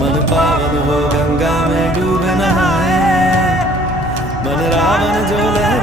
मन पावन हो गंगा में डूब नहाए, मन रावण जो लहराए।